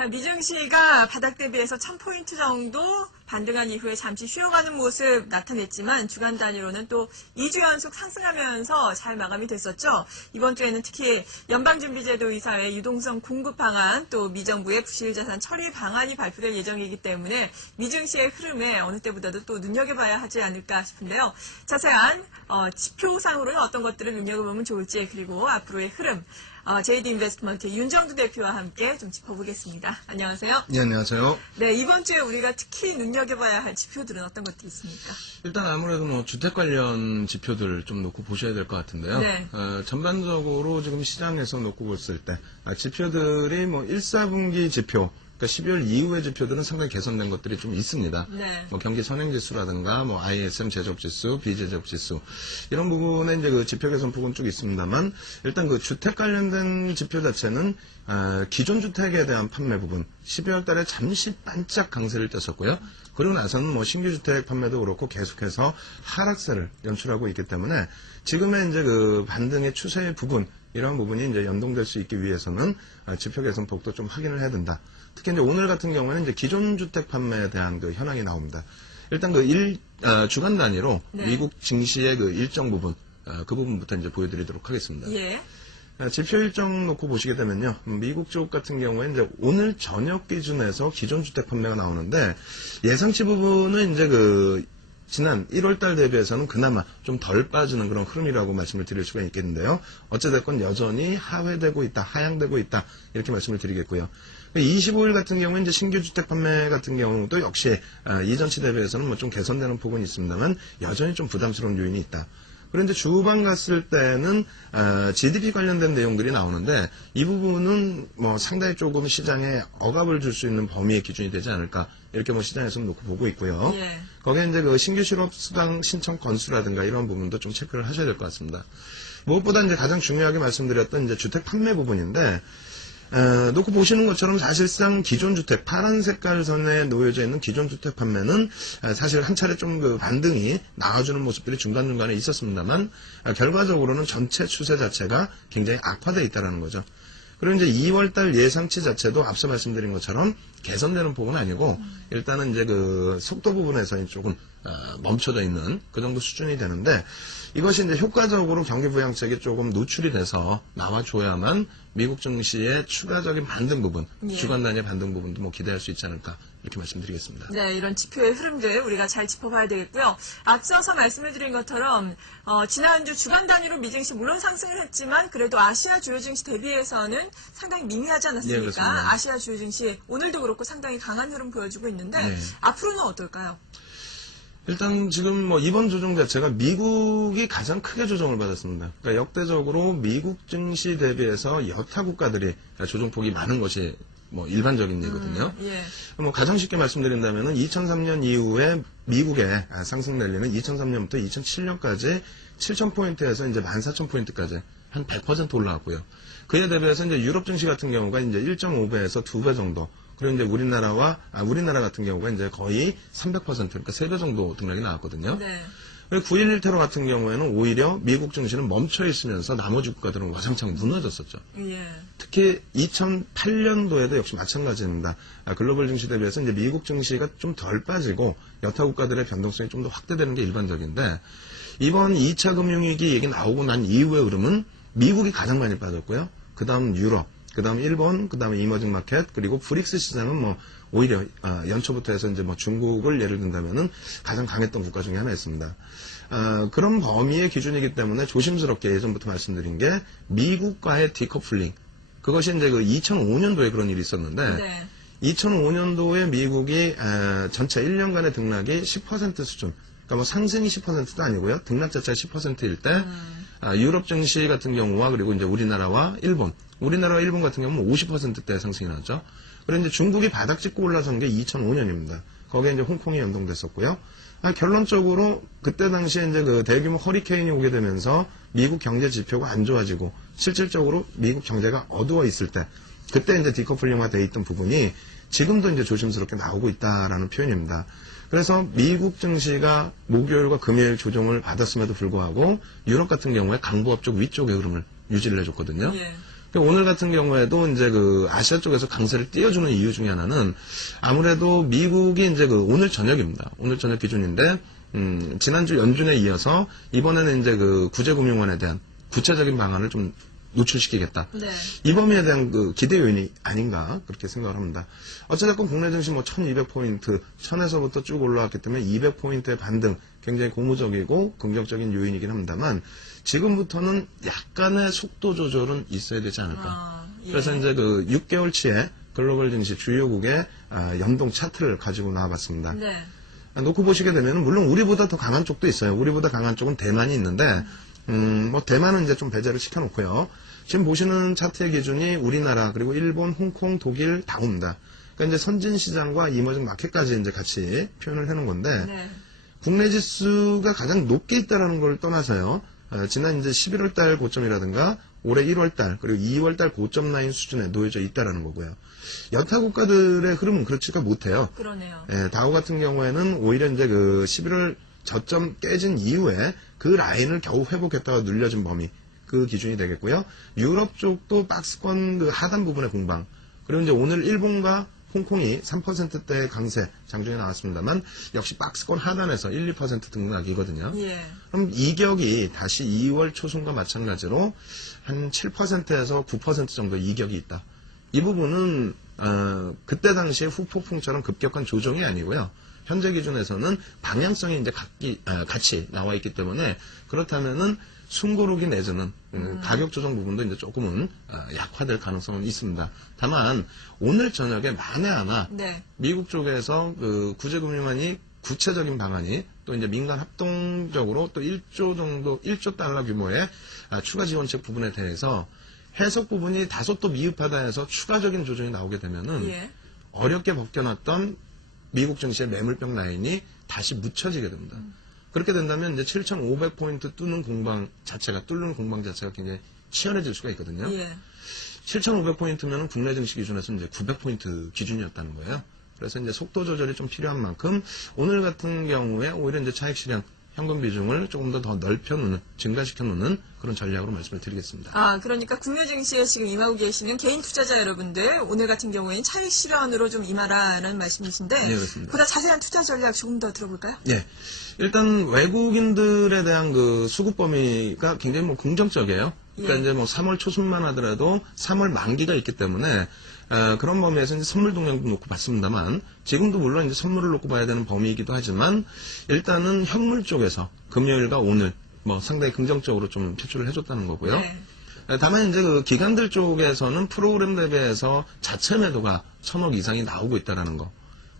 자, 미증시가 바닥 대비해서 1000포인트 정도 반등한 이후에 잠시 쉬어가는 모습 나타냈지만 주간 단위로는 또 2주 연속 상승하면서 잘 마감이 됐었죠. 이번 주에는 특히 연방준비제도 이사회 유동성 공급 방안 또 미정부의 부실자산 처리 방안이 발표될 예정이기 때문에 미증시의 흐름에 어느 때보다도 또 눈여겨봐야 하지 않을까 싶은데요. 자세한 지표상으로는 어떤 것들을 눈여겨보면 좋을지 그리고 앞으로의 흐름 JD 인베스트먼트 윤정두 대표와 함께 좀 짚어보겠습니다. 안녕하세요. 네, 안녕하세요. 네, 이번 주에 우리가 특히 눈여겨봐야 할 지표들은 어떤 것들이 있습니까? 일단 아무래도 뭐 주택 관련 지표들 좀 놓고 보셔야 될 것 같은데요. 네. 전반적으로 지금 시장에서 놓고 봤을 때 지표들이 뭐 1사분기 지표, 그러니까 12월 이후의 지표들은 상당히 개선된 것들이 좀 있습니다. 네. 뭐 경기 선행지수라든가 뭐 ISM 제조업지수, 비제조업지수 이런 부분에 이제 그 지표 개선 폭은 쭉 있습니다만 일단 그 주택 관련된 지표 자체는 기존 주택에 대한 판매 부분 12월 달에 잠시 반짝 강세를 떴었고요. 그리고 나서는 뭐 신규 주택 판매도 그렇고 계속해서 하락세를 연출하고 있기 때문에 지금의 이제 그 반등의 추세의 부분 이런 부분이 이제 연동될 수 있기 위해서는 지표 개선 폭도 좀 확인을 해야 된다. 특히 이제 오늘 같은 경우에는 이제 기존 주택 판매에 대한 그 현황이 나옵니다. 일단 그 주간 단위로 네. 미국 증시의 그 일정 부분, 그 부분부터 이제 보여드리도록 하겠습니다. 예. 지표 일정 놓고 보시게 되면요. 미국 쪽 같은 경우에 이제 오늘 저녁 기준에서 기존 주택 판매가 나오는데 예상치 부분은 이제 그 지난 1월달 대비해서는 그나마 좀 덜 빠지는 그런 흐름이라고 말씀을 드릴 수가 있겠는데요. 어찌됐건 여전히 하회되고 있다, 하향되고 있다 이렇게 말씀을 드리겠고요. 25일 같은 경우에 이제 신규 주택 판매 같은 경우도 역시 이전치 대비해서는 뭐 좀 개선되는 부분이 있습니다만 여전히 좀 부담스러운 요인이 있다. 그런데 주반 갔을 때는 GDP 관련된 내용들이 나오는데 이 부분은 뭐 상당히 조금 시장에 억압을 줄 수 있는 범위의 기준이 되지 않을까 이렇게 뭐 시장에서 놓고 보고 있고요. 예. 거기에 이제 그 신규 실업수당 신청 건수라든가 이런 부분도 좀 체크를 하셔야 될 것 같습니다. 무엇보다 이제 가장 중요하게 말씀드렸던 이제 주택 판매 부분인데 놓고 보시는 것처럼 사실상 기존 주택, 파란 색깔 선에 놓여져 있는 기존 주택 판매는 사실 한 차례 좀 그 반등이 나와주는 모습들이 중간중간에 있었습니다만 결과적으로는 전체 추세 자체가 굉장히 악화되어 있다는 거죠. 그리고 이제 2월달 예상치 자체도 앞서 말씀드린 것처럼 개선되는 폭은 아니고 일단은 이제 그 속도 부분에서 조금 멈춰져 있는 그 정도 수준이 되는데 이것이 이제 효과적으로 경기 부양책이 조금 노출이 돼서 나와줘야만 미국 증시의 추가적인 반등 부분, 예. 주간 단위 반등 부분도 뭐 기대할 수 있지 않을까 이렇게 말씀드리겠습니다. 네, 이런 지표의 흐름들 우리가 잘 짚어봐야 되겠고요. 앞서서 말씀을 드린 것처럼 지난주 주간 단위로 미증시 물론 상승을 했지만 그래도 아시아 주요 증시 대비해서는 상당히 미미하지 않았습니까? 네, 그렇습니다. 아시아 주요 증시 오늘도 그렇고 상당히 강한 흐름 보여주고 있는데 네. 앞으로는 어떨까요? 일단 지금 뭐 이번 조정 자체가 미국이 가장 크게 조정을 받았습니다. 그러니까 역대적으로 미국 증시 대비해서 여타 국가들이 조정폭이 많은 것이 뭐 일반적인 얘기거든요. 예. 뭐 가장 쉽게 말씀드린다면은 2003년 이후에 미국의 상승 랠리는 2003년부터 2007년까지 7,000포인트에서 이제 14,000포인트까지 한 100% 올라왔고요. 그에 대비해서 이제 유럽 증시 같은 경우가 이제 1.5배에서 2배 정도. 그리고 이제 우리나라 같은 경우가 이제 거의 300% 그러니까 3배 정도 등락이 나왔거든요. 네. 9.11 테러 같은 경우에는 오히려 미국 증시는 멈춰 있으면서 나머지 국가들은 와장창 무너졌었죠. 예. 특히 2008년도에도 역시 마찬가지입니다. 글로벌 증시 대비해서 이제 미국 증시가 좀 덜 빠지고 여타 국가들의 변동성이 좀 더 확대되는 게 일반적인데 이번 2차 금융위기 얘기 나오고 난 이후의 흐름은 미국이 가장 많이 빠졌고요. 그 다음 유럽, 그 다음 일본, 그 다음에 이머징 마켓, 그리고 브릭스 시장은 뭐 오히려 연초부터 해서 이제 뭐 중국을 예를 든다면은 가장 강했던 국가 중에 하나였습니다. 그런 범위의 기준이기 때문에 조심스럽게 예전부터 말씀드린 게 미국과의 디커플링. 그것이 이제 그 2005년도에 그런 일이 있었는데 네. 2005년도에 미국이 전체 1년간의 등락이 10% 수준. 그러니까 뭐 상승이 10%도 아니고요. 등락 자체가 10%일 때 유럽 증시 같은 경우와 그리고 이제 우리나라와 일본 같은 경우는 50%대 상승이 나왔죠. 그런데 이제 중국이 바닥 찍고 올라선 게 2005년입니다. 거기에 이제 홍콩이 연동됐었고요. 결론적으로 그때 당시에 이제 그 대규모 허리케인이 오게 되면서 미국 경제 지표가 안 좋아지고 실질적으로 미국 경제가 어두워 있을 때 그때 이제 디커플링화 돼 있던 부분이 지금도 이제 조심스럽게 나오고 있다라는 표현입니다. 그래서 미국 증시가 목요일과 금요일 조정을 받았음에도 불구하고 유럽 같은 경우에 강보합 쪽 위쪽의 흐름을 유지를 해줬거든요. 예. 그러니까 오늘 같은 경우에도 이제 그 아시아 쪽에서 강세를 띄워주는 이유 중에 하나는 아무래도 미국이 이제 그 오늘 저녁입니다. 오늘 저녁 기준인데, 지난주 연준에 이어서 이번에는 이제 그 구제금융원에 대한 구체적인 방안을 좀 노출시키겠다. 네. 이 범위에 대한 그 기대 요인이 아닌가 그렇게 생각을 합니다. 어쨌든 국내 증시 뭐 1200포인트, 1000에서부터 쭉 올라왔기 때문에 200포인트의 반등 굉장히 고무적이고 긍정적인 요인이긴 합니다만 지금부터는 약간의 속도 조절은 있어야 되지 않을까. 예. 그래서 이제 그 6개월치의 글로벌 증시 주요국의 연동 차트를 가지고 나와봤습니다. 네. 놓고 보시게 되면 물론 우리보다 더 강한 쪽도 있어요. 우리보다 강한 쪽은 대만이 있는데 뭐 대만은 이제 좀 배제를 시켜놓고요. 지금 보시는 차트의 기준이 우리나라 그리고 일본, 홍콩, 독일 다 옵니다. 그러니까 이제 선진 시장과 이머징 마켓까지 이제 같이 표현을 해놓은 건데 네. 국내 지수가 가장 높게 있다라는 걸 떠나서요. 지난 이제 11월 달 고점이라든가 올해 1월 달 그리고 2월 달 고점 라인 수준에 놓여져 있다라는 거고요. 여타 국가들의 흐름은 그렇지가 못해요. 그러네요. 예, 다우 같은 경우에는 오히려 이제 그 11월 저점 깨진 이후에 그 라인을 겨우 회복했다가 눌려진 범위 그 기준이 되겠고요. 유럽 쪽도 박스권 그 하단 부분의 공방 그리고 이제 오늘 일본과 홍콩이 3%대의 강세 장중에 나왔습니다만 역시 박스권 하단에서 1, 2% 등락이거든요. 예. 그럼 이격이 다시 2월 초순과 마찬가지로 한 7%에서 9% 정도 이격이 있다. 이 부분은 그때 당시에 후폭풍처럼 급격한 조정이 아니고요. 현재 기준에서는 방향성이 이제 같이 나와 있기 때문에 그렇다면은 숨고르기 내지는 가격 조정 부분도 이제 조금은 약화될 가능성은 있습니다. 다만 오늘 저녁에 만에 하나 네. 미국 쪽에서 그 구제금융안이 구체적인 방안이 또 이제 민간 합동적으로 또 1조 정도 1조 달러 규모의 추가 지원책 부분에 대해서 해석 부분이 다소 또 미흡하다 해서 추가적인 조정이 나오게 되면은 예. 어렵게 벗겨놨던 미국 증시의 매물병 라인이 다시 묻혀지게 됩니다. 그렇게 된다면 이제 7,500포인트 뚫는 공방 자체가 굉장히 치열해질 수가 있거든요. 예. 7,500포인트면 국내 증시 기준에서 이제 900포인트 기준이었다는 거예요. 그래서 이제 속도 조절이 좀 필요한 만큼 오늘 같은 경우에 오히려 이제 차익 실현 현금 비중을 조금 더 넓혀놓는, 증가시켜놓는 그런 전략으로 말씀을 드리겠습니다. 그러니까 국내 증시에 지금 임하고 계시는 개인 투자자 여러분들, 오늘 같은 경우에는 차익 실현으로 좀 임하라는 말씀이신데, 네, 그렇습니다. 보다 자세한 투자 전략 조금 더 들어볼까요? 예. 일단 외국인들에 대한 그 수급 범위가 굉장히 뭐 긍정적이에요. 그러니까 예. 이제 뭐 3월 초순만 하더라도 3월 만기가 있기 때문에 그런 범위에서 이제 선물 동향도 놓고 봤습니다만 지금도 물론 이제 선물을 놓고 봐야 되는 범위이기도 하지만 일단은 현물 쪽에서 금요일과 오늘 뭐 상당히 긍정적으로 좀 표출을 해줬다는 거고요. 네. 다만 이제 그 기관들 쪽에서는 프로그램 대비해서 자체 매도가 1,000억 이상이 나오고 있다라는 거.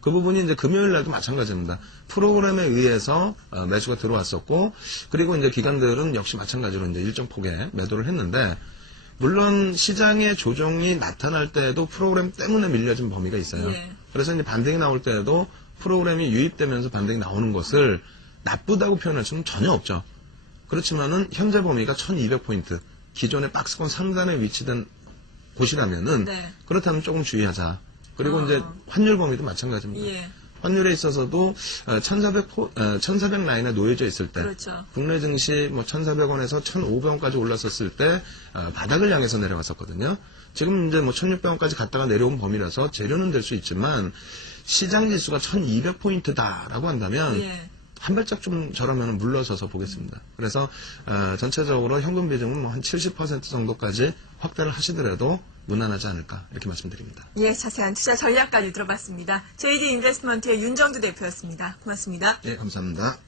그 부분이 이제 금요일 날도 마찬가지입니다. 프로그램에 의해서 매수가 들어왔었고, 그리고 이제 기관들은 역시 마찬가지로 이제 일정 폭의 매도를 했는데, 물론 시장의 조정이 나타날 때에도 프로그램 때문에 밀려진 범위가 있어요. 예. 그래서 이제 반등이 나올 때에도 프로그램이 유입되면서 반등이 나오는 것을 나쁘다고 표현할 수는 전혀 없죠. 그렇지만은 현재 범위가 1200포인트, 기존의 박스권 상단에 위치된 곳이라면은, 네. 그렇다면 조금 주의하자. 그리고 이제 환율 범위도 마찬가지입니다. 예. 환율에 있어서도 1,400 라인에 놓여져 있을 때 그렇죠. 국내 증시 뭐 1,400원에서 1,500원까지 올랐었을 때 바닥을 향해서 내려갔었거든요. 지금 이제 뭐 1,600원까지 갔다가 내려온 범위라서 재료는 될 수 있지만 시장 지수가 1,200포인트다라고 한다면 예. 한 발짝 좀 저라면 물러서서 보겠습니다. 그래서 전체적으로 현금 비중은 뭐 한 70% 정도까지 확대를 하시더라도 무난하지 않을까 이렇게 말씀드립니다. 예, 자세한 투자 전략까지 들어봤습니다. JD 인베스트먼트의 윤정두 대표였습니다. 고맙습니다. 예, 감사합니다.